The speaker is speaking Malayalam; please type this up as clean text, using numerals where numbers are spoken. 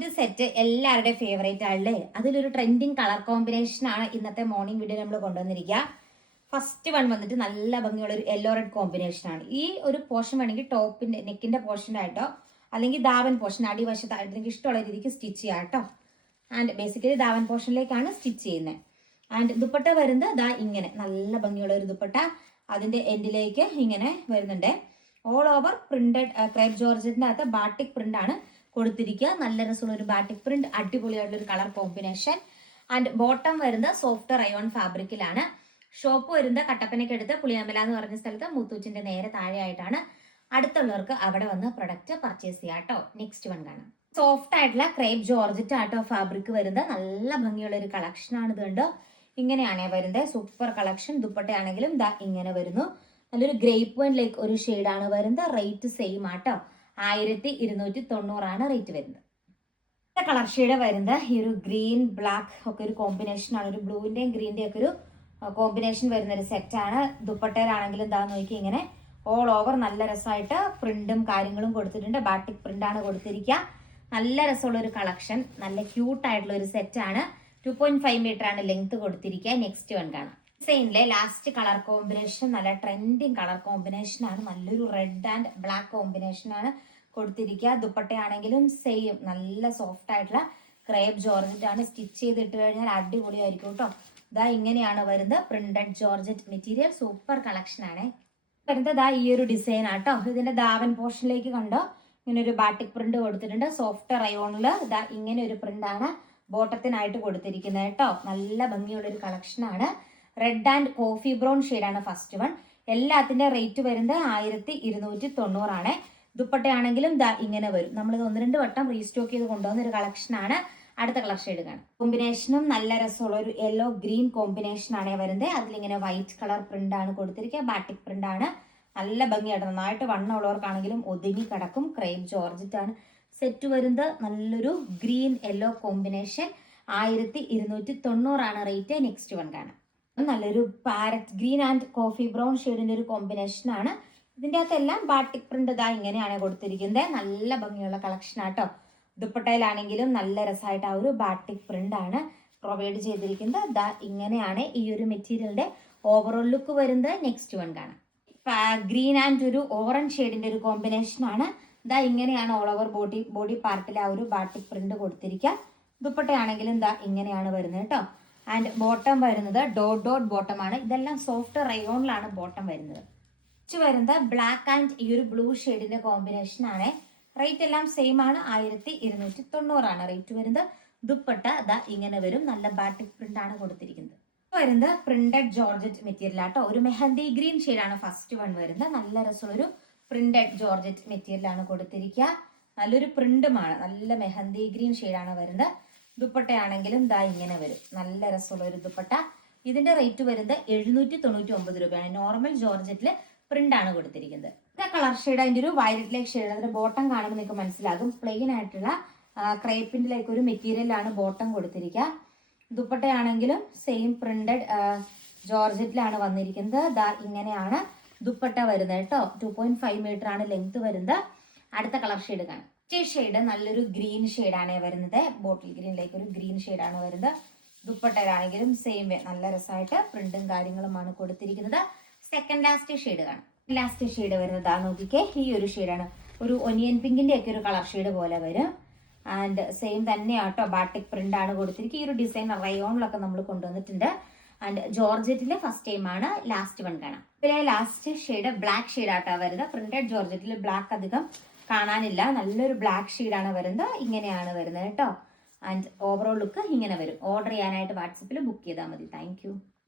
ഇത് സെറ്റ് എല്ലാവരുടെയും ഫേവറേറ്റ് ആണല്ലേ. അതിലൊരു ട്രെൻഡിങ് കളർ കോമ്പിനേഷൻ ആണ് ഇന്നത്തെ മോർണിംഗ് വീഡിയോ നമ്മൾ കൊണ്ടുവന്നിരിക്കുക. ഫസ്റ്റ് വൺ വന്നിട്ട് നല്ല ഭംഗിയുള്ള ഒരു യെല്ലോ റെഡ് കോമ്പിനേഷൻ ആണ്. ഈ ഒരു പോർഷൻ വേണമെങ്കിൽ ടോപ്പിന്റെ നെക്കിന്റെ പോർഷനായിട്ടോ അല്ലെങ്കിൽ ദാവൻ പോർഷൻ അടിവശത്തായിട്ട് നിങ്ങൾക്ക് ഇഷ്ടമുള്ള രീതിക്ക് സ്റ്റിച്ച് ചെയ്യാം കേട്ടോ. ആൻഡ് ബേസിക്കലി ദാവൻ പോർഷനിലേക്കാണ് സ്റ്റിച്ച് ചെയ്യുന്നത്. ആൻഡ് ദുപ്പട്ട വരുന്നത് ദാ ഇങ്ങനെ നല്ല ഭംഗിയുള്ള ഒരു ദുപ്പട്ട അതിന്റെ എൻഡിലേക്ക് ഇങ്ങനെ വരുന്നുണ്ട്. ഓൾ ഓവർ പ്രിന്റഡ് ക്രേപ്പ് ജോർജറ്റിന്റെ അകത്ത് ബാട്ടിക് പ്രിന്റ് ആണ് കൊടുത്തിരിക്കുക. നല്ല രസമുള്ള ഒരു ബാട്ടിക് പ്രിന്റ്, അടിപൊളിയായിട്ടുള്ള ഒരു കളർ കോമ്പിനേഷൻ. ആൻഡ് ബോട്ടം വരുന്നത് സോഫ്റ്റ് റയോൺ ഫാബ്രിക്കിലാണ്. ഷോപ്പ് വരുന്നത് കട്ടപ്പനയ്ക്കടുത്ത് പുളിയാമ്പല എന്ന് പറഞ്ഞ സ്ഥലത്ത് മുത്തൂച്ചിന്റെ നേരെ താഴെയായിട്ടാണ്. അടുത്തുള്ളവർക്ക് അവിടെ വന്ന് പ്രൊഡക്റ്റ് പർച്ചേസ് ചെയ്യാം കേട്ടോ. നെക്സ്റ്റ് വൺ കാണാം. സോഫ്റ്റ് ആയിട്ടുള്ള ക്രേപ്പ് ജോർജറ്റ് ആട്ടോ ഫാബ്രിക് വരുന്നത്. നല്ല ഭംഗിയുള്ള ഒരു കളക്ഷൻ ആണ്. ഇത് കണ്ടോ, ഇങ്ങനെയാണേ വരുന്നത്. Super collection. ദുപ്പട്ടയാണെങ്കിലും ദാ ഇങ്ങനെ വരുന്നു. നല്ലൊരു ഗ്രേപ്പ് വൈൻ ലൈക്ക് ഒരു ഷെയ്ഡാണ് വരുന്നത്. റേറ്റ് സെയിം ആട്ടോ, 1290 റേറ്റ് വരുന്നത്. കളർ ഷെയ്ഡ് വരുന്നത് ഈ ഒരു ഗ്രീൻ ബ്ലാക്ക് ഒക്കെ ഒരു കോമ്പിനേഷൻ ആണ്. ഒരു ബ്ലൂവിന്റെയും ഗ്രീനിന്റെയും ഒക്കെ ഒരു കോമ്പിനേഷൻ വരുന്ന ഒരു സെറ്റാണ്. ദുപ്പട്ടയിലാണെങ്കിലും എന്താ നോക്കി ഇങ്ങനെ ഓൾ ഓവർ നല്ല രസമായിട്ട് പ്രിന്റും കാര്യങ്ങളും കൊടുത്തിട്ടുണ്ട്. ബാട്ടിക് പ്രിന്റ് ആണ് കൊടുത്തിരിക്കുക. നല്ല രസമുള്ള ഒരു കളക്ഷൻ, നല്ല ക്യൂട്ട് ആയിട്ടുള്ള ഒരു സെറ്റാണ്. 2.5 മീറ്റർ ആണ് ലെങ്ത് കൊടുത്തിരിക്കുക. നെക്സ്റ്റ് വൺ കാണാം. ഡിസൈനിലെ ലാസ്റ്റ് കളർ കോമ്പിനേഷൻ നല്ല ട്രെൻഡിങ് കളർ കോമ്പിനേഷൻ ആണ്. നല്ലൊരു റെഡ് ആൻഡ് ബ്ലാക്ക് കോമ്പിനേഷൻ ആണ് കൊടുത്തിരിക്കുക. ദുപ്പട്ടയാണെങ്കിലും സെയിം നല്ല സോഫ്റ്റ് ആയിട്ടുള്ള ക്രേപ്പ് ജോർജറ്റ് ആണ്. സ്റ്റിച്ച് ചെയ്തിട്ട് കഴിഞ്ഞാൽ അടിപൊളിയായിരിക്കും കേട്ടോ. ഇതാ ഇങ്ങനെയാണ് വരുന്നത്. Printed georgette material, super collection ആണ് വരുന്നത്. ഇതാ ഈ ഒരു ഡിസൈൻ ആട്ടോ. ഇതിന്റെ ദാവൻ പോർഷനിലേക്ക് കണ്ടോ ഇങ്ങനെ ഒരു ബാട്ടിക് പ്രിന്റ് കൊടുത്തിട്ടുണ്ട്. സോഫ്റ്റ് റയോണില് ഇതാ ഇങ്ങനെ ഒരു പ്രിന്റ് ആണ് ബോട്ടത്തിനായിട്ട് കൊടുത്തിരിക്കുന്നത് കേട്ടോ. നല്ല ഭംഗിയുള്ള ഒരു കളക്ഷൻ ആണ്. റെഡ് ആൻഡ് കോഫി ബ്രൗൺ ഷെയ്ഡാണ് ഫസ്റ്റ് വൺ. എല്ലാത്തിന്റെ റേറ്റ് വരുന്നത് 1290 ആണ്. ദുപ്പട്ടയാണെങ്കിലും ദാ ഇങ്ങനെ വരും. നമ്മളിത് 1-2 വട്ടം റീസ്റ്റോക്ക് ചെയ്ത് കൊണ്ടുവന്ന ഒരു കളക്ഷൻ ആണ്. അടുത്ത കളർ ഷെയ്ഡ് കാണാം. കോമ്പിനേഷനും നല്ല രസമുള്ള ഒരു യെല്ലോ ഗ്രീൻ കോമ്പിനേഷൻ ആണ് വരുന്നത്. അതിലിങ്ങനെ വൈറ്റ് കളർ പ്രിന്റ് ആണ് കൊടുത്തിരിക്കുക. ബാട്ടിക് പ്രിന്റ് ആണ്. നല്ല ഭംഗിയായിട്ട് നന്നായിട്ട് വണ്ണമുള്ളവർക്കാണെങ്കിലും ഒതുങ്ങി കിടക്കും. ക്രേപ്പ് ജോർജറ്റ് ആണ് സെറ്റ് വരുന്നത്. നല്ലൊരു ഗ്രീൻ യെല്ലോ കോമ്പിനേഷൻ, 1290 ആണ് റേറ്റ്. നെക്സ്റ്റ് വൺ കാണാം. നല്ലൊരു parrot green and coffee brown ഷെയ്ഡിന്റെ ഒരു കോമ്പിനേഷൻ ആണ്. ഇതിന്റെ അകത്തെല്ലാം ബാട്ടിക് പ്രിന്റ് ഇതാ ഇങ്ങനെയാണ് കൊടുത്തിരിക്കുന്നത്. നല്ല ഭംഗിയുള്ള കളക്ഷൻ ആട്ടോ. ദുപ്പട്ടയിലാണെങ്കിലും നല്ല രസമായിട്ട് ആ ഒരു ബാട്ടിക് പ്രിന്റ് ആണ് പ്രൊവൈഡ് ചെയ്തിരിക്കുന്നത്. ദാ ഇങ്ങനെയാണ് ഈ ഒരു മെറ്റീരിയലിന്റെ ഓവറോൾ ലുക്ക് വരുന്നത്. നെക്സ്റ്റ് വൺ കാണാം. ഗ്രീൻ ആൻഡ് ഒരു ഓറഞ്ച് ഷെയ്ഡിന്റെ ഒരു കോമ്പിനേഷൻ ആണ്. ദാ ഇങ്ങനെയാണ് ഓൾ ഓവർ ബോഡി പാർട്ടിൽ ആ ഒരു ബാട്ടിക് പ്രിന്റ് കൊടുത്തിരിക്കുക. ദുപ്പട്ടയാണെങ്കിലും ദാ ഇങ്ങനെയാണ് വരുന്നത് കേട്ടോ. ആൻഡ് ബോട്ടം വരുന്നത് ഡോട്ട് ഡോട്ട് ബോട്ടം ആണ്. ഇതെല്ലാം സോഫ്റ്റ് റയോണിലാണ് ബോട്ടം വരുന്നത്. വരുന്നത് ബ്ലാക്ക് ആൻഡ് ഈ ഒരു ബ്ലൂ ഷെയ്ഡിന്റെ കോമ്പിനേഷൻ ആണ്. റേറ്റ് എല്ലാം സെയിം ആണ്, 1290 ആണ് റേറ്റ് വരുന്നത്. ദുപ്പട്ട ദാ ഇങ്ങനെ വരും. നല്ല ബാട്ടിക് പ്രിന്റ് ആണ് കൊടുത്തിരിക്കുന്നത്. വരുന്നത് പ്രിന്റഡ് ജോർജറ്റ് മെറ്റീരിയൽ ആട്ടോ. ഒരു മെഹന്തി ഗ്രീൻ ഷെയ്ഡാണ് ഫസ്റ്റ് വൺ വരുന്നത്. നല്ല രസമുള്ള ഒരു പ്രിന്റഡ് ജോർജറ്റ് മെറ്റീരിയൽ ആണ് കൊടുത്തിരിക്കുക. നല്ലൊരു പ്രിന്റുമാണ്. നല്ല മെഹന്തി ഗ്രീൻ ഷെയ്ഡാണ് വരുന്നത്. ദുപ്പട്ടയാണെങ്കിലും ദാ ഇങ്ങനെ വരും. നല്ല രസമുള്ള ഒരു ദുപ്പട്ട. ഇതിന്റെ റേറ്റ് വരുന്നത് 799 രൂപയാണ്. നോർമൽ ജോർജറ്റില് പ്രിന്റ് ആണ് കൊടുത്തിരിക്കുന്നത്. കളർ ഷെയ്ഡ് അതിന്റെ ഒരു വയലറ്റ് ലൈക്ക് ഷെയ്ഡ്. അതിന്റെ ബോട്ടം കാണുമ്പോൾ നിങ്ങൾക്ക് മനസ്സിലാകും. പ്ലെയിൻ ആയിട്ടുള്ള ക്രേപ്പിന്റെ ലൈക്ക് ഒരു മെറ്റീരിയലാണ് ബോട്ടം കൊടുത്തിരിക്കുക. ദുപ്പട്ടയാണെങ്കിലും സെയിം പ്രിന്റഡ് ജോർജറ്റിലാണ് വന്നിരിക്കുന്നത്. ദാ ഇങ്ങനെയാണ് ദുപ്പട്ട വരുന്നത് കേട്ടോ. 2.5 മീറ്റർ ആണ് ലെങ്ത് വരുന്നത്. അടുത്ത കളർ ഷെയ്ഡ് കാണാം. ഷെയ്ഡ് നല്ലൊരു ഗ്രീൻ ഷെയ്ഡാണ് വരുന്നത്. ബോട്ടിൽ ഗ്രീനിലേക്ക് ഒരു ഗ്രീൻ ഷെയ്ഡാണ് വരുന്നത്. ദുപ്പട്ടയിലാണെങ്കിലും സെയിം നല്ല രസമായിട്ട് പ്രിന്റും കാര്യങ്ങളുമാണ് കൊടുത്തിരിക്കുന്നത്. സെക്കൻഡ് ലാസ്റ്റ് ഷെയ്ഡ് കാണാം. ലാസ്റ്റ് ഷെയ്ഡ് വരുന്നത് ആ നോക്കിക്കേ, ഈ ഒരു ഷെയ്ഡാണ്. ഒരു ഒനിയൻ പിങ്കിന്റെ ഒക്കെ ഒരു കളർ ഷെയ്ഡ് പോലെ വരും. ആൻഡ് സെയിം തന്നെയാട്ടോ. ബാട്ടിക് പ്രിന്റ് ആണ് കൊടുത്തിരിക്കുക. ഈ ഒരു ഡിസൈൻ റയോണിലൊക്കെ നമ്മൾ കൊണ്ടുവന്നിട്ടുണ്ട്. ആൻഡ് ജോർജറ്റിലെ ഫസ്റ്റ് ടൈം ആണ്. ലാസ്റ്റ് വൺ കാണാം. ഇതിലെ ലാസ്റ്റ് ഷെയ്ഡ് ബ്ലാക്ക് ഷെയ്ഡ് ആട്ടോ വരുന്നത്. പ്രിന്റഡ് ജോർജറ്റിൽ ബ്ലാക്ക് അധികം കാണാനില്ല. നല്ലൊരു ബ്ലാക്ക് ഷെയ്ഡാണ് വരുന്നത്. ഇങ്ങനെയാണ് വരുന്നത് കേട്ടോ. ആൻഡ് ഓവറോൾ ലുക്ക് ഇങ്ങനെ വരും. ഓർഡർ ചെയ്യാനായിട്ട് വാട്സപ്പിൽ ബുക്ക് ചെയ്താൽ മതി. താങ്ക്